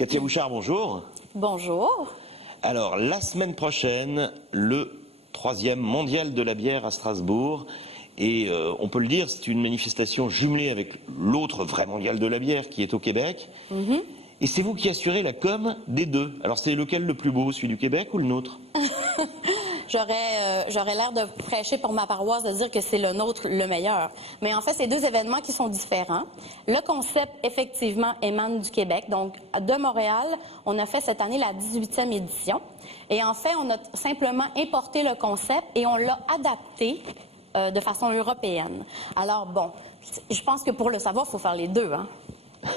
Katia Bouchard, bonjour. Bonjour. Alors, la semaine prochaine, le 3e mondial de la bière à Strasbourg. Et on peut le dire, c'est une manifestation jumelée avec l'autre vrai mondial de la bière qui est au Québec. Et c'est vous qui assurez la com des deux. Alors, c'est lequel le plus beau, celui du Québec ou le nôtre? J'aurais l'air de prêcher pour ma paroisse de dire que c'est le nôtre le meilleur. Mais en fait, c'est deux événements qui sont différents. Le concept, effectivement, émane du Québec. Donc, de Montréal, on a fait cette année la 18e édition. Et en fait, on a simplement importé le concept et on l'a adapté de façon européenne. Alors, bon, je pense que pour le savoir, il faut faire les deux, hein.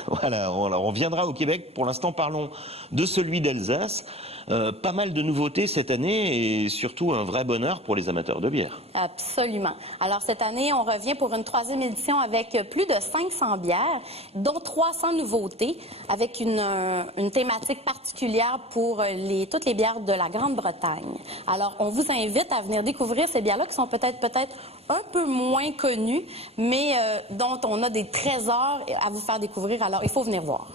Voilà, on viendra au Québec. Pour l'instant, parlons de celui d'Alsace. Pas mal de nouveautés cette année et surtout un vrai bonheur pour les amateurs de bière. Absolument. Alors cette année, on revient pour une 3e édition avec plus de 500 bières, dont 300 nouveautés, avec une thématique particulière pour toutes les bières de la Grande-Bretagne. Alors on vous invite à venir découvrir ces bières-là qui sont peut-être un peu moins connues, mais dont on a des trésors à vous faire découvrir. Alors il faut venir voir.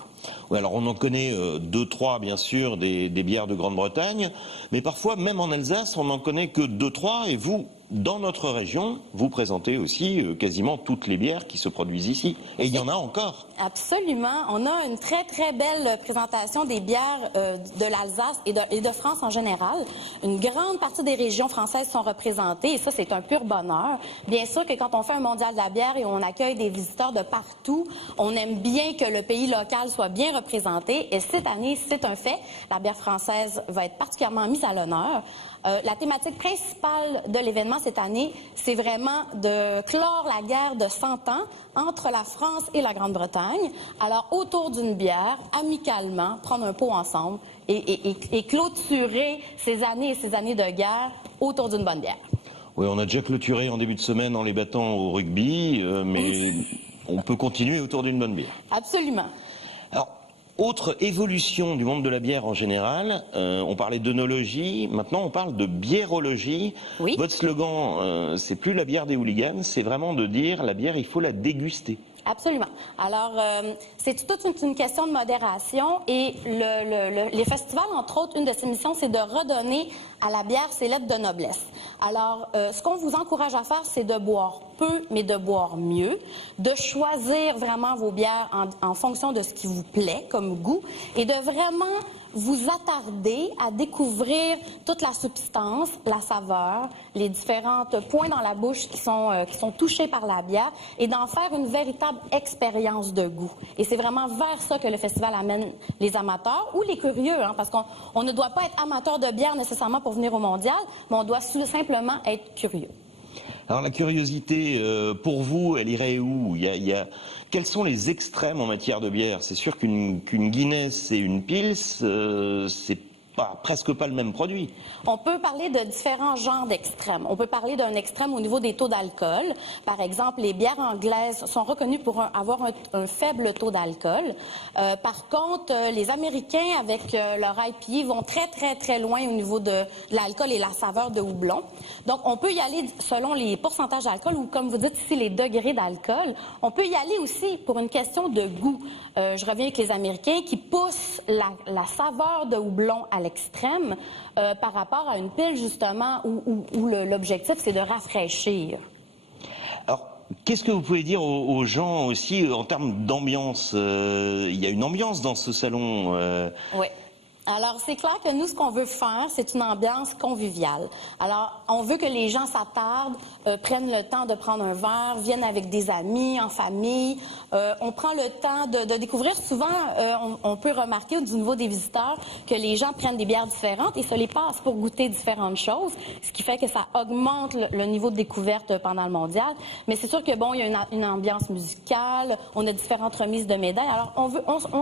Oui, alors on en connaît 2-3 bien sûr des bières de Grande-Bretagne, mais parfois même en Alsace on n'en connaît que 2-3 et vous, dans notre région, vous présentez aussi quasiment toutes les bières qui se produisent ici. Et il y en a encore. Absolument. On a une très, très belle présentation des bières de l'Alsace et de France en général. Une grande partie des régions françaises sont représentées et ça, c'est un pur bonheur. Bien sûr que quand on fait un mondial de la bière et on accueille des visiteurs de partout, on aime bien que le pays local soit bien représenté. Et cette année, c'est un fait. La bière française va être particulièrement mise à l'honneur. La thématique principale de l'événement cette année, c'est vraiment de clore la guerre de 100 ans entre la France et la Grande-Bretagne. Alors, autour d'une bière, amicalement, prendre un pot ensemble et clôturer ces années et ces années de guerre autour d'une bonne bière. Oui, on a déjà clôturé en début de semaine en les battant au rugby, mais on peut continuer autour d'une bonne bière. Absolument. Alors, autre évolution du monde de la bière en général, on parlait d'œnologie, maintenant on parle de biérologie. Oui. Votre slogan, c'est plus la bière des hooligans, c'est vraiment de dire la bière, il faut la déguster. Absolument. Alors, c'est toute une question de modération et les festivals, entre autres, une de ces missions, c'est de redonner à la bière ses lettres de noblesse. Alors, ce qu'on vous encourage à faire, c'est de boire peu, mais de boire mieux, de choisir vraiment vos bières en fonction de ce qui vous plaît comme goût et de vraiment vous attarder à découvrir toute la substance, la saveur, les différents points dans la bouche qui sont touchés par la bière et d'en faire une véritable expérience de goût. Et c'est vraiment vers ça que le festival amène les amateurs ou les curieux, hein, parce qu'on ne doit pas être amateur de bière nécessairement pour venir au mondial, mais on doit simplement être curieux. Alors la curiosité, pour vous, elle irait où? Quels sont les extrêmes en matière de bière? C'est sûr qu'une Guinness et une Pils, c'est presque pas le même produit. On peut parler de différents genres d'extrêmes. On peut parler d'un extrême au niveau des taux d'alcool. Par exemple, les bières anglaises sont reconnues pour avoir un faible taux d'alcool. Par contre, les Américains, avec leur IPA, vont très, très, très loin au niveau de l'alcool et la saveur de houblon. Donc, on peut y aller selon les pourcentages d'alcool ou, comme vous dites ici, les degrés d'alcool. On peut y aller aussi pour une question de goût. Je reviens avec les Américains qui poussent la saveur de houblon à l'extrême par rapport à une pile, justement, où l'objectif, c'est de rafraîchir. Alors, qu'est-ce que vous pouvez dire aux gens aussi en termes d'ambiance? Il y a une ambiance dans ce salon. Oui. Alors, c'est clair que nous, ce qu'on veut faire, c'est une ambiance conviviale. Alors, on veut que les gens s'attardent, prennent le temps de prendre un verre, viennent avec des amis, en famille. On prend le temps de découvrir. Souvent, on peut remarquer au niveau des visiteurs que les gens prennent des bières différentes et se les passent pour goûter différentes choses, ce qui fait que ça augmente le niveau de découverte pendant le mondial. Mais c'est sûr que, bon, il y a une ambiance musicale, on a différentes remises de médailles. Alors,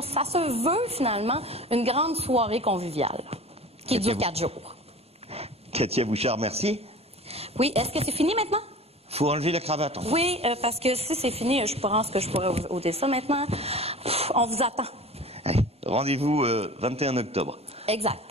ça se veut, finalement, une grande soirée conviviale qui dure 4 jours. Katia Bouchard, merci. Oui, est-ce que c'est fini maintenant? Faut enlever la cravate. Enfin. Oui, parce que si c'est fini, je pense que je pourrais ôter ça maintenant. On vous attend. Rendez-vous 21 octobre. Exact.